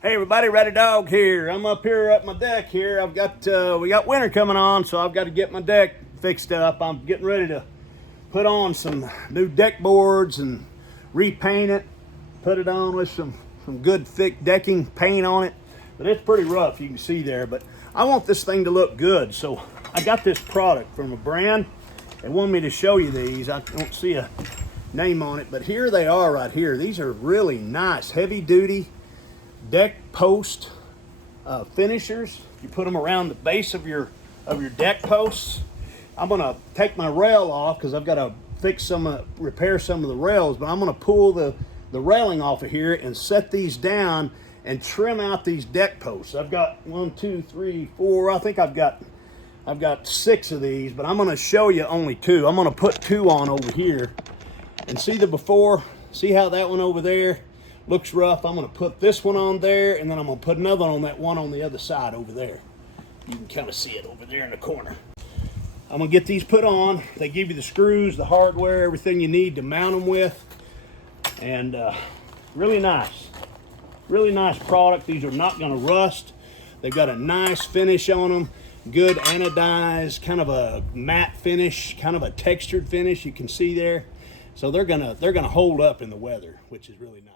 Hey everybody, Ratty Dog here. I'm up here at my deck here. We got winter coming on, so I've got to get my deck fixed up. I'm getting ready to put on some new deck boards and repaint it. Put it on with some good thick decking paint on it. But it's pretty rough, you can see there. But I want this thing to look good, so I got this product from a brand. They wanted me to show you these. I don't see a name on it, but here they are right here. These are really nice, heavy duty deck post finishers. You put them around the base of your deck posts. I'm gonna take my rail off because I've got to repair some of the rails, but I'm gonna pull the railing off of here and set these down and trim out these deck posts. I've got 1, 2, 3, 4. I think I've got 6 of these, but I'm gonna show you only 2. I'm gonna put 2 on over here and see the before. See how that one over there looks rough? I'm gonna put this one on there, and then I'm gonna put another on that one on the other side over there. You can kind of see it over there in the corner. I'm gonna get these put on. They give you the screws, the hardware, everything you need to mount them with. And really nice product. These are not gonna rust. They've got a nice finish on them. Good anodized, kind of a matte finish, kind of a textured finish you can see there. So they're gonna hold up in the weather, which is really nice.